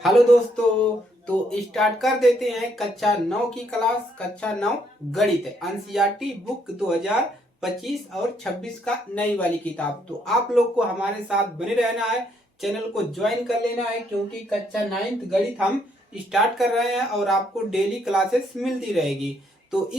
Hello दोस्तों। तो start कर देते हैं कक्षा 9 की क्लास। कक्षा 9 गणित एनसीईआरटी बुक 2025 और 26 का नई वाली किताब। तो आप लोग को हमारे साथ बने रहना है, चैनल को ज्वाइन कर लेना है, क्योंकि कक्षा 9 गणित हम स्टार्ट कर रहे हैं और आपको डेली क्लासेस मिलती रहेगी। तो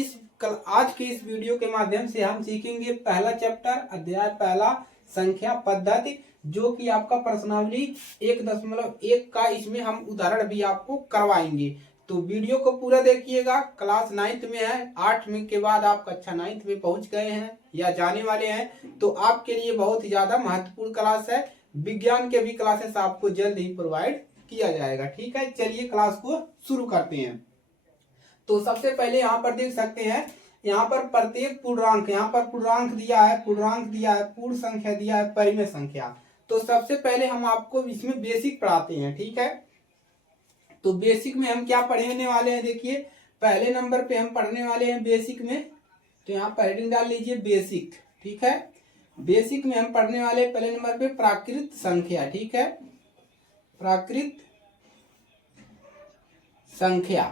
आज के इस वीडियो के माध्यम से हम सीखेंगे पहला चैप्टर, अध्याय पहला, संख्या पद्धति, जो कि आपका प्रश्नावली 1.1 का इसमें हम उदाहरण भी आपको करवाएंगे। तो वीडियो को पूरा देखिएगा। क्लास 9th में है, 8 में के बाद आप कक्षा 9th में पहुंच गए हैं या जाने वाले हैं, तो आपके लिए बहुत ही ज्यादा महत्वपूर्ण क्लास है। विज्ञान के भी क्लासेस आपको जल्द ही प्रोवाइड किया जाएगा। ठीक है, चलिए क्लास को शुरू करते हैं। तो सबसे पहले यहाँ पर देख सकते हैं, यहाँ पर प्रत्येक पूर्णांक, यहाँ पर पूर्णांक दिया है, पूर्ण संख्या दिया है, परिमेय संख्या। तो सबसे पहले हम आपको इसमें बेसिक पढ़ाते हैं। ठीक है, तो बेसिक में हम क्या पढ़ने वाले हैं, देखिए पहले नंबर पे हम पढ़ने वाले हैं बेसिक में। तो यहाँ पर हेडिंग डाल लीजिए बेसिक। ठीक है, बेसिक में हम पढ़ने वाले पहले नंबर पे प्राकृत संख्या। ठीक है, प्राकृत संख्या।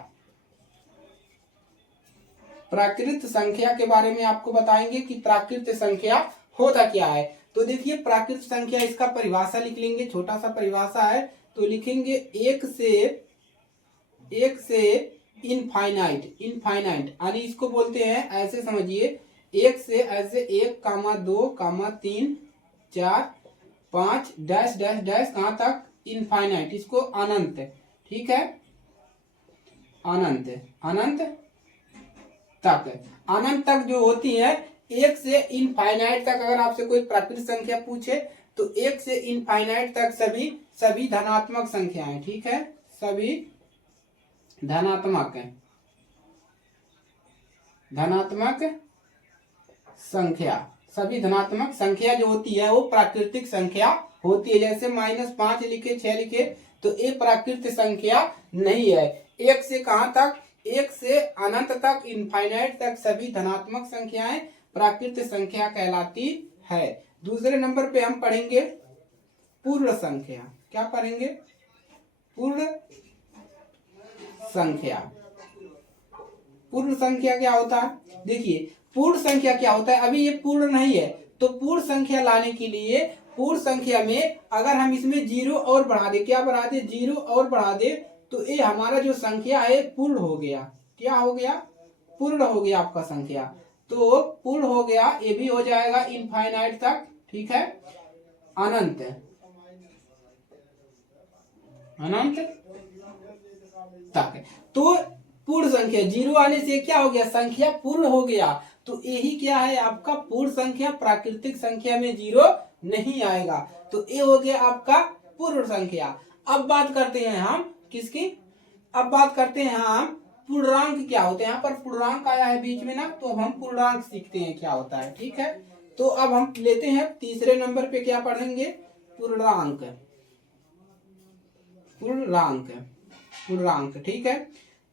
प्राकृत संख्या के बारे में आपको बताएंगे कि प्राकृत संख्या होता क्या है। तो देखिए प्राकृत संख्या, इसका परिभाषा लिख लेंगे, छोटा सा परिभाषा है। तो लिखेंगे एक से इनफाइनाइट, यानी इसको बोलते हैं, ऐसे समझिए, एक से ऐसे 1, 2, 3, 4, 5 डैश डैश डैश कहाँ तक, इनफाइनाइट, इसको अनंत। ठीक है, अनंत तक जो होती है, एक से इनफाइनाइट तक अगर आपसे कोई प्राकृतिक संख्या पूछे तो एक से इनफाइनाइट तक सभी धनात्मक संख्याएं। ठीक है, सभी धनात्मक संख्या जो होती है वो प्राकृतिक संख्या होती है। जैसे -5 लिखे, 6 लिखे, तो ये प्राकृतिक संख्या नहीं है। एक से कहां तक, एक से अनंत तक, इनफाइनाइट तक सभी धनात्मक संख्याएं प्राकृतिक संख्या कहलाती है। दूसरे नंबर पे हम पढ़ेंगे पूर्ण संख्या। क्या पढ़ेंगे, पूर्ण संख्या। पूर्ण संख्या क्या होता है, देखिए पूर्ण संख्या क्या होता है, अभी ये पूर्ण नहीं है, तो पूर्ण संख्या लाने के लिए पूर्ण संख्या में अगर हम इसमें 0 और बढ़ा दे, क्या बढ़ा दे, 0 और बढ़ा दे, तो ये हमारा जो संख्या है पूर्ण हो गया। क्या हो गया, पूर्ण हो गया आपका संख्या। तो पूर्ण हो गया, ये भी हो जाएगा इनफाइनाइट तक। ठीक है, अनंत तक। तो पूर्ण संख्या 0 आने से क्या हो गया, संख्या पूर्ण हो गया। तो यही क्या है आपका पूर्ण संख्या। प्राकृतिक संख्या में 0 नहीं आएगा, तो ये हो गया आपका पूर्ण संख्या। अब बात करते हैं हम किसकी, अब बात करते हैं हम पूर्णांक क्या होते हैं। यहाँ पर पूर्णांक आया है बीच में ना, तो अब हम पूर्णांक सीखते हैं क्या होता है। ठीक है, तो अब हम लेते हैं तीसरे नंबर पे, क्या पढ़ेंगे, पूर्णांक। ठीक है,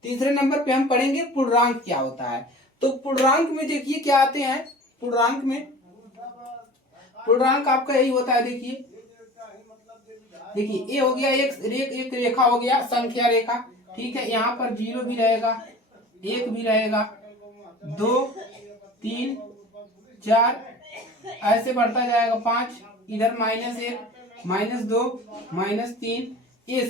तीसरे नंबर पे हम पढ़ेंगे पूर्णांक क्या होता है। तो पूर्णांक में देखिए क्या आते हैं, पूर्णांक आपका यही होता है। देखिए ये हो गया एक रेखा हो गया, संख्या रेखा। ठीक है, यहाँ पर 0 भी रहेगा, 1 भी रहेगा, 2, 3, 4, ऐसे बढ़ता जाएगा, 5, इधर -1, -2, -3, ये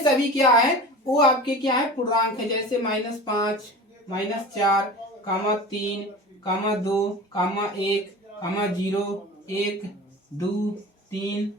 सभी क्या है, वो आपके क्या है, पूर्णांक है। जैसे -5, -4, -3, -2, -1, 0, 1, 2, 3,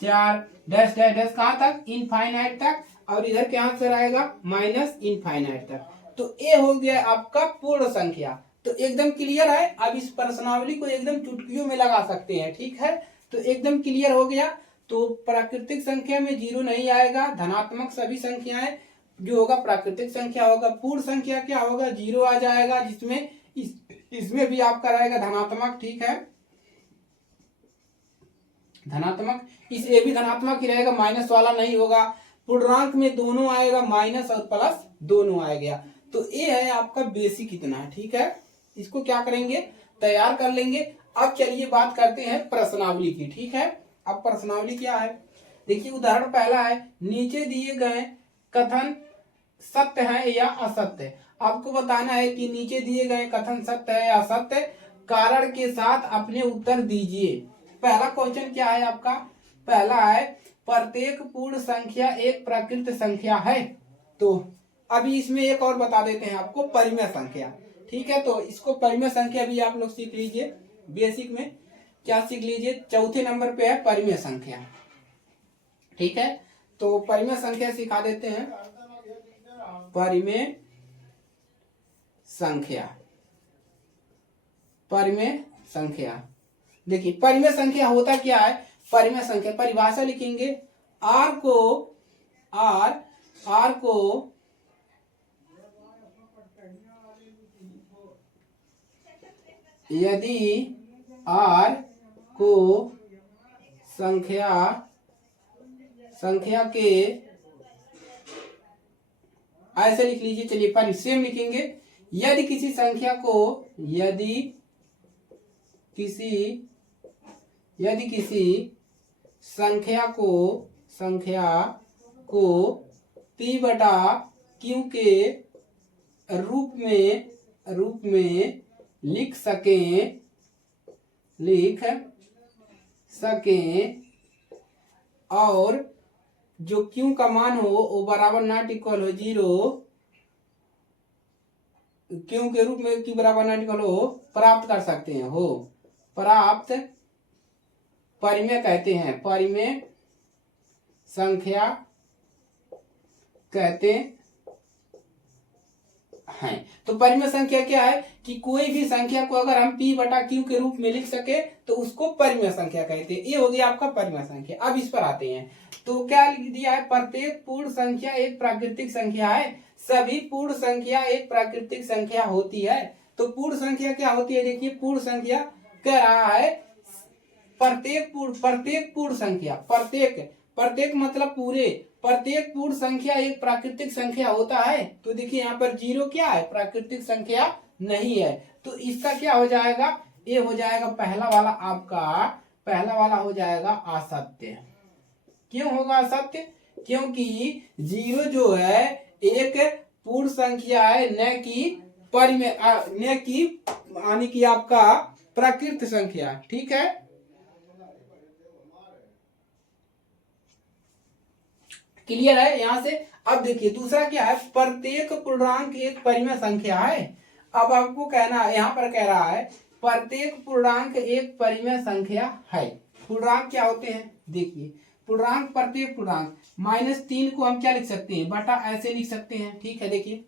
4 डैश डैश डैश कहाँ तक, इनफाइनाइट तक, और इधर क्या आंसर आएगा, माइनस इनफाइनाइट तक। तो ये हो गया आपका पूर्ण संख्या। तो एकदम क्लियर है। अब इस प्रश्नावली को एकदम चुटकियों में लगा सकते हैं। ठीक है, तो एकदम क्लियर हो गया। तो प्राकृतिक संख्या में 0 नहीं आएगा, धनात्मक सभी संख्याएं जो होगा प्राकृतिक संख्या होगा। पूर्ण संख्या क्या होगा, 0 आ जाएगा, जिसमें इसमें भी आपका रहेगा धनात्मक। ठीक है, धनात्मक, इस ये भी धनात्मक ही रहेगा, माइनस वाला नहीं होगा। पूर्णांक में दोनों आएगा, माइनस और प्लस दोनों आएगा। तो ये है आपका बेसिक इतना है। ठीक है, इसको क्या करेंगे, तैयार कर लेंगे। अब चलिए बात करते हैं प्रश्नावली की। ठीक है, अब प्रश्नावली क्या है, देखिए उदाहरण पहला है, नीचे दिए गए कथन सत्य है या असत्य है। आपको बताना है कि नीचे दिए गए कथन सत्य है या असत्य, कारण के साथ अपने उत्तर दीजिए। पहला क्वेश्चन क्या है आपका, पहला है प्रत्येक पूर्ण संख्या एक प्राकृत संख्या है। तो अभी इसमें एक और बता देते हैं आपको, परिमेय संख्या। ठीक है, तो इसको परिमेय संख्या भी आप लोग सीख लीजिए, बेसिक में क्या सीख लीजिए, चौथे नंबर पे है परिमेय संख्या। ठीक है, तो परिमेय संख्या सिखा देते हैं। परिमेय संख्या, परिमेय संख्या, देखिए परिमेय संख्या होता क्या है, परिमेय संख्या परिभाषा लिखेंगे, आर को यदि आर को संख्या के ऐसे लिख लीजिए, चलिए पर सेम लिखेंगे, यदि किसी संख्या को p बटा q के रूप में लिख सकें और जो q का मान हो वो बराबर नॉट इक्वल हो 0, q के रूप में q बराबर नॉट इक्वल हो प्राप्त कर सकते हैं, हो प्राप्त परिमेय कहते हैं, परिमेय संख्या कहते हैं। तो परिमेय संख्या क्या है कि कोई भी संख्या को अगर हम p बटा q के रूप में लिख सके तो उसको परिमेय संख्या कहते हैं। ये हो गया आपका परिमेय संख्या। अब इस पर आते हैं, तो क्या लिख दिया है, प्रत्येक पूर्ण संख्या एक प्राकृतिक संख्या है, सभी पूर्ण संख्या एक प्राकृतिक संख्या होती है। तो पूर्ण संख्या क्या होती है, देखिए पूर्ण संख्या कह रहा है प्रत्येक पूर्ण संख्या, प्रत्येक मतलब पूरे, प्रत्येक पूर्ण संख्या एक प्राकृतिक संख्या होता है। तो देखिए यहाँ पर 0 क्या है, प्राकृतिक संख्या नहीं है, तो इसका क्या हो जाएगा, ये हो जाएगा पहला वाला, आपका पहला वाला हो जाएगा असत्य। क्यों होगा असत्य, क्योंकि 0 जो है एक पूर्ण संख्या है, न कि परिमेय, न कि यानी कि आपका प्राकृत संख्या। ठीक है, क्लियर है यहां से। अब देखिए दूसरा क्या है, प्रत्येक पूर्णांक एक परिमेय संख्या है। अब आपको कहना है, यहाँ पर कह रहा है प्रत्येक पूर्णांक एक परिमेय संख्या है। पूर्णांक क्या होते हैं, देखिए पूर्णांक, प्रत्येक पूर्णांक -3 को हम क्या लिख सकते हैं, बटा ऐसे लिख सकते हैं। ठीक है, देखिए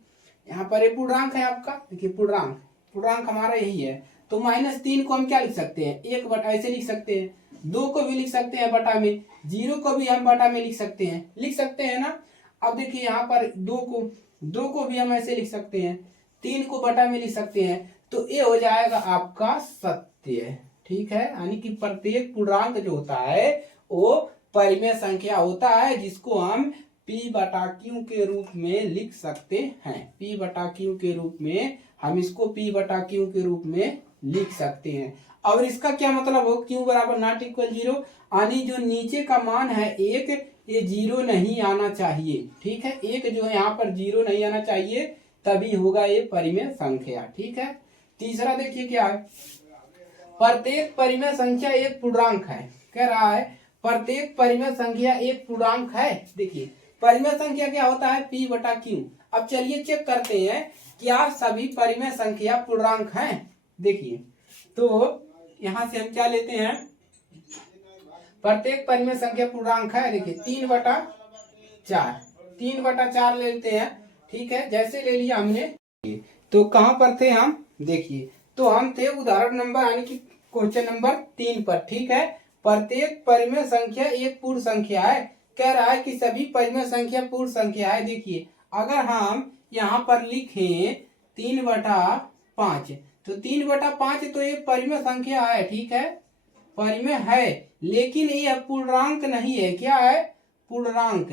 यहाँ पर ये पूर्णांक है आपका, देखिए पूर्णांक हमारा यही है, तो -3 को हम क्या लिख सकते हैं, 1 बटा ऐसे लिख सकते हैं, 2 को भी लिख सकते हैं बटा में, 0 को भी हम बटा में लिख सकते हैं ना। अब देखिए यहाँ पर 2 को भी हम ऐसे लिख सकते हैं, 3 को बटा में लिख सकते हैं, तो ये हो जाएगा आपका सत्य। ठीक है, यानी कि प्रत्येक पूर्णांक जो होता है वो परिमेय संख्या होता है, जिसको हम p बटा q के रूप में लिख सकते हैं। p बटा q के रूप में हम इसको p बटा q के रूप में लिख सकते हैं। और इसका क्या मतलब हो, q बराबर नॉट इक्वल 0, यानी जो नीचे का मान है 1, ये 0 नहीं आना चाहिए। ठीक है, 1 जो है यहाँ पर 0 नहीं आना चाहिए, तभी होगा ये परिमेय संख्या। ठीक है, तीसरा देखिए क्या है, प्रत्येक परिमेय संख्या एक पूर्णांक है। कह रहा है प्रत्येक परिमेय संख्या एक पूर्णांक है। देखिए परिमेय संख्या क्या होता है, p बटा q। अब चलिए चेक करते हैं क्या सभी परिमेय संख्या पूर्णांक हैं। देखिए तो यहां से हम क्या लेते हैं, प्रत्येक परिमेय संख्या पूर्णांक है। देखिए 3/4 ले लेते हैं। ठीक है, जैसे ले लिया हमने, तो कहां पर थे हम, देखिए तो हम थे उदाहरण नंबर यानी कि क्वेश्चन नंबर 3 पर। ठीक है, प्रत्येक परिमेय संख्या एक पूर्ण संख्या है। कह रहा है कि सभी परिमेय संख्या पूर्ण संख्या है। देखिए अगर हम यहाँ पर लिखें 3/5, तो 3/5 तो एक परिमेय संख्या है। ठीक है, परिमेय है, लेकिन यह पूर्णांक नहीं है। क्या है, पूर्णांक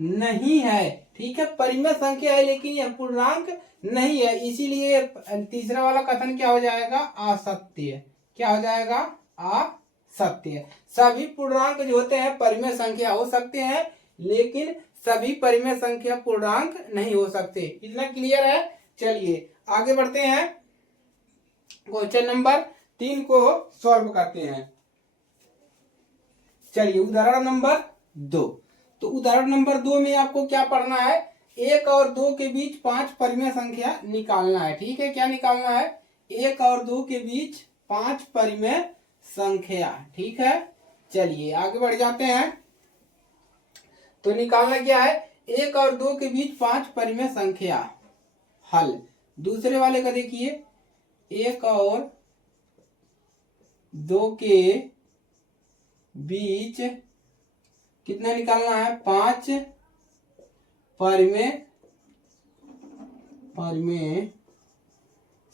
नहीं है। ठीक है, परिमेय संख्या है लेकिन यह पूर्णांक नहीं है, इसीलिए तीसरा वाला कथन क्या हो जाएगा, असत्य। क्या हो जाएगा, सत्य है। सभी पूर्णांक जो होते हैं परिमेय संख्या हो सकते हैं, लेकिन सभी परिमेय संख्या पूर्णांक नहीं हो सकते। इतना क्लियर है। चलिए आगे बढ़ते हैं, क्वेश्चन नंबर 3 को सॉल्व करते हैं। चलिए उदाहरण नंबर 2। तो उदाहरण नंबर 2 में आपको क्या पढ़ना है, 1 और 2 के बीच 5 परिमेय संख्या निकालना है। ठीक है, क्या निकालना है, 1 और 2 के बीच 5 परिमेय संख्या। ठीक है, चलिए आगे बढ़ जाते हैं। तो निकालना क्या है, 1 और 2 के बीच 5 परिमेय संख्या। हल दूसरे वाले का देखिए, 1 और 2 के बीच कितना निकालना है, 5 परिमेय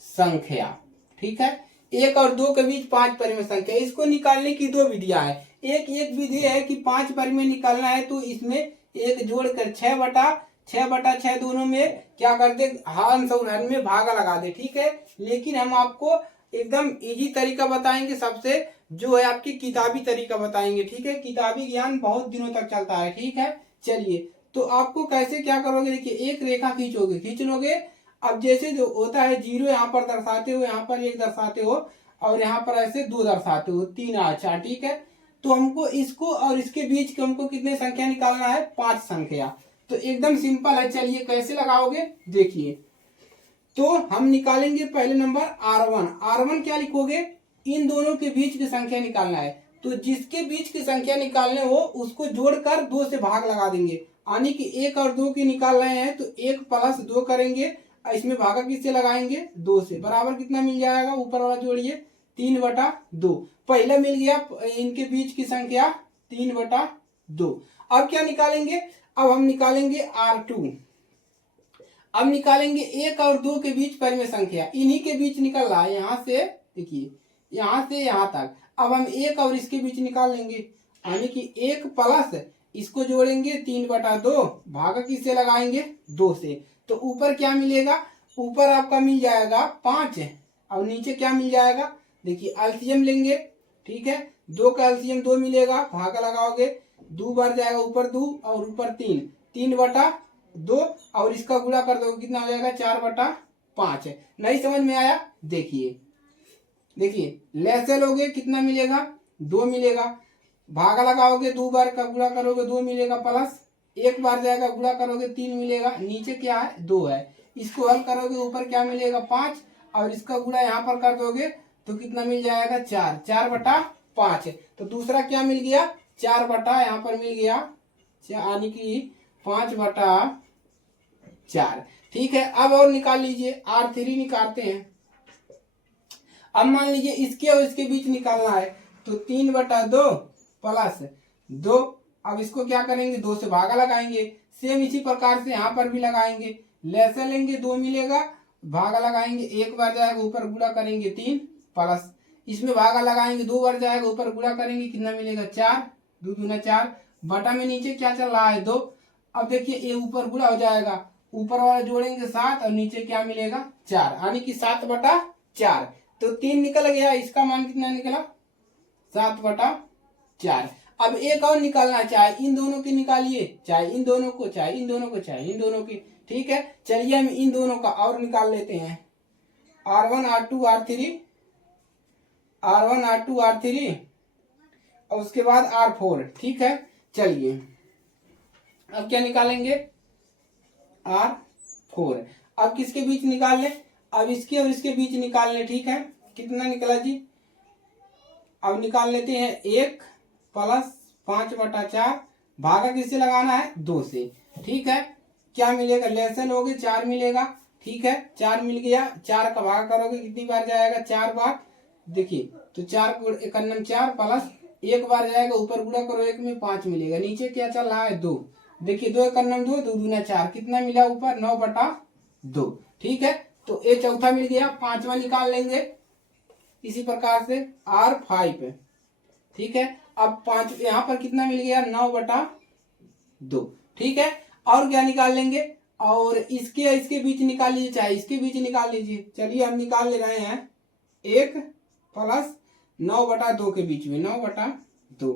संख्या। ठीक है, 1 और 2 के बीच 5 परिमेय संख्या, इसको निकालने की 2 विधियां है। एक विधि है कि 5 परिमेय निकालना है तो इसमें एक जोड़कर 6/6 दोनों में क्या कर दे, अंश और हर में भागा लगा दे। ठीक है, लेकिन हम आपको एकदम इजी तरीका बताएंगे, सबसे जो है आपकी किताबी तरीका बताएंगे। ठीक है, किताबी ज्ञान बहुत दिनों तक चलता है। ठीक है, चलिए तो आपको कैसे क्या करोगे, देखिए एक रेखा खींच लोगे। अब जैसे जो होता है 0 यहाँ पर दर्शाते हो, यहाँ पर 1 दर्शाते हो, और यहाँ पर ऐसे 2 दर्शाते हो, 3 और 4। ठीक है, तो हमको इसको और इसके बीच के हमको कितने संख्या निकालना है, 5 संख्या। तो एकदम सिंपल है, चलिए कैसे लगाओगे देखिए। तो हम निकालेंगे पहले नंबर R1 क्या लिखोगे, इन दोनों के बीच की संख्या निकालना है। तो जिसके बीच की संख्या निकालने हो उसको जोड़कर 2 से भाग लगा देंगे, यानी कि 1 और 2 की निकाल रहे हैं तो 1 + 2 करेंगे, इसमें भागा किससे लगाएंगे, 2 से। बराबर कितना मिल जाएगा, ऊपर वाला जोड़िए, 3/2। पहले मिल गया इनके बीच की संख्या 3/2। अब क्या निकालेंगे, अब हम निकालेंगे R2। अब निकालेंगे 1 और 2 के बीच परिमेय संख्या, इन्हीं के बीच निकल रहा है, यहाँ से देखिए, यहाँ से यहाँ तक। अब हम 1 और इसके बीच निकाल लेंगे, यानी कि 1 प्लस इसको जोड़ेंगे 3/2, भागा किससे लगाएंगे, 2 से। तो ऊपर क्या मिलेगा, ऊपर आपका मिल जाएगा 5, और नीचे क्या मिल जाएगा, देखिए एलसीएम लेंगे। ठीक है, 2 का एलसीएम 2 मिलेगा, भागा लगाओगे, 2 बार जाएगा ऊपर 2 और ऊपर 3/2, और इसका गुणा कर दो कितना हो जाएगा, 4/5। नहीं समझ में आया, देखिए लैसे लोगे कितना मिलेगा, 2 मिलेगा, भागा लगाओगे, 2 बार का गुणा करोगे 2 मिलेगा, प्लस 1 बार जाएगा गुणा करोगे 3 मिलेगा, नीचे क्या है 2 है, इसको हल करोगे ऊपर क्या मिलेगा 5, और इसका गुणा यहाँ पर कर दोगे तो कितना मिल जाएगा 4/5। तो दूसरा क्या मिल गया, 4 यहाँ पर मिल गया, यानी कि 5/4। ठीक है, अब और निकाल लीजिए, R3 निकालते हैं। अब मान लीजिए इसके और इसके बीच निकालना है, तो 3/2 + 2। अब इसको क्या करेंगे, 2 से भागा लगाएंगे। सेम इसी प्रकार से यहाँ पर भी लगाएंगे, लैसे लेंगे 2 मिलेगा, भागा लगाएंगे, 1 बार जाएगा ऊपर गुणा करेंगे 3, प्लस इसमें भागा लगाएंगे, 2 बार जाएगा ऊपर गुणा करेंगे, कितना मिलेगा 4, 2 दूना 4, बटा में नीचे क्या चल रहा है 2। अब देखिए ये ऊपर गुणा हो जाएगा, ऊपर वाला जोड़ेंगे 7 और नीचे क्या मिलेगा 4, यानी कि 7/4। तो 3 निकल गया, इसका मान कितना निकला, 7/4। अब एक और निकालना, चाहे इन दोनों की निकालिए, चाहे इन दोनों को, चाहे इन दोनों को, चाहे इन दोनों की। ठीक है, चलिए हम इन दोनों का और निकाल लेते हैं, R1 R2 R3, R1 R2 R3 और उसके बाद R4। ठीक है, चलिए अब क्या निकालेंगे, R4। अब किसके बीच निकाल ले, अब इसके और इसके बीच निकाल ले। ठीक है, कितना निकला जी, अब निकाल लेते हैं 1 + 5/4, भागा किससे लगाना है, 2 से। ठीक है, क्या मिलेगा, लेसन हो गए 4 मिलेगा। ठीक है, 4 मिल गया, 4 का भाग करोगे कितनी बार जाएगा, 4 बार। देखिए तो 4 को 1 4 प्लस 1 बार जाएगा, ऊपर गुणा करो 1 में 5 मिलेगा, नीचे क्या चल रहा है 2। देखिए 2 1 2, 2 दूना 4, कितना मिला ऊपर 9/2। ठीक है, तो ये चौथा मिल गया, 5वां निकाल लेंगे इसी प्रकार से R5। ठीक है, अब 5 यहाँ पर कितना मिल गया 9/2। ठीक है, और क्या निकाल लेंगे, और इसके बीच निकाल लीजिए, चाहे इसके बीच निकाल लीजिए। चलिए हम निकाल ले रहे हैं 1 + 9/2 के बीच में, 9/2।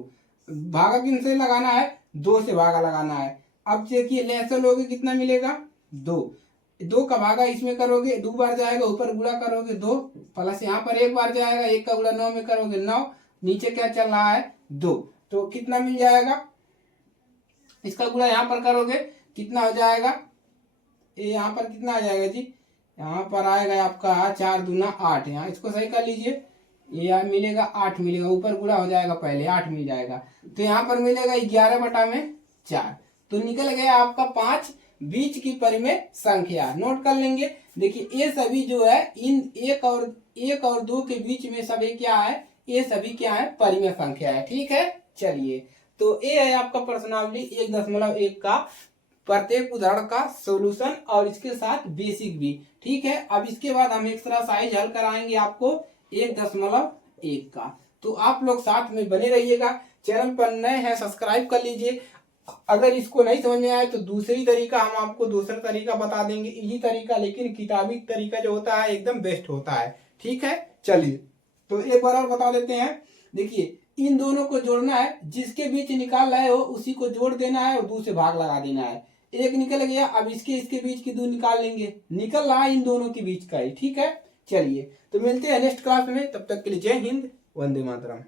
भागा किन से लगाना है, 2 से भागा लगाना है। अब देखिए लहसुन लोगे कितना मिलेगा, 2। 2 का भागा इसमें करोगे, 2 बार जाएगा, ऊपर गुणा करोगे 2, प्लस यहाँ पर 1 बार जाएगा, 1 का गुणा 9 में करोगे 9, नीचे क्या चल रहा है 2, तो कितना मिल जाएगा, इसका गुणा यहाँ पर करोगे कितना हो जाएगा, ये यहाँ पर कितना आ जाएगा जी, यहाँ पर आएगा आपका 4 दूना 8, यहाँ इसको सही कर लीजिए, ये मिलेगा 8 मिलेगा, ऊपर गुणा हो जाएगा पहले 8 मिल जाएगा, तो यहाँ पर मिलेगा 11/4। तो निकल गया आपका 5 बीच की परिमेय संख्या। नोट कर लेंगे। देखिए ये सभी जो है इन 1 और 2 के बीच में सभी क्या है, ये सभी क्या है, परिमेय संख्या है। ठीक है, चलिए तो ये है आपका प्रश्नावली 1.1 का प्रत्येक उदाहरण का सॉल्यूशन और इसके साथ बेसिक भी। ठीक है, अब इसके बाद हम एक्सरसाइज हल कराएंगे आपको 1.1 का। तो आप लोग साथ में बने रहिएगा। चैनल पर नए हैं सब्सक्राइब कर लीजिए। अगर इसको नहीं समझ में आए तो दूसरी तरीका हम आपको दूसरा तरीका बता देंगे, यही तरीका, लेकिन किताबी तरीका जो होता है एकदम बेस्ट होता है। ठीक है, चलिए तो एक बार और बता देते हैं। देखिए इन दोनों को जोड़ना है, जिसके बीच निकाल रहे हो उसी को जोड़ देना है और 2 से भाग लगा देना है। एक निकल गया, अब इसके बीच की 2 निकाल लेंगे, निकल रहा है इन दोनों के बीच का ही। ठीक है, चलिए तो मिलते हैं नेक्स्ट क्लास में, तब तक के लिए जय हिंद, वंदे मातरम।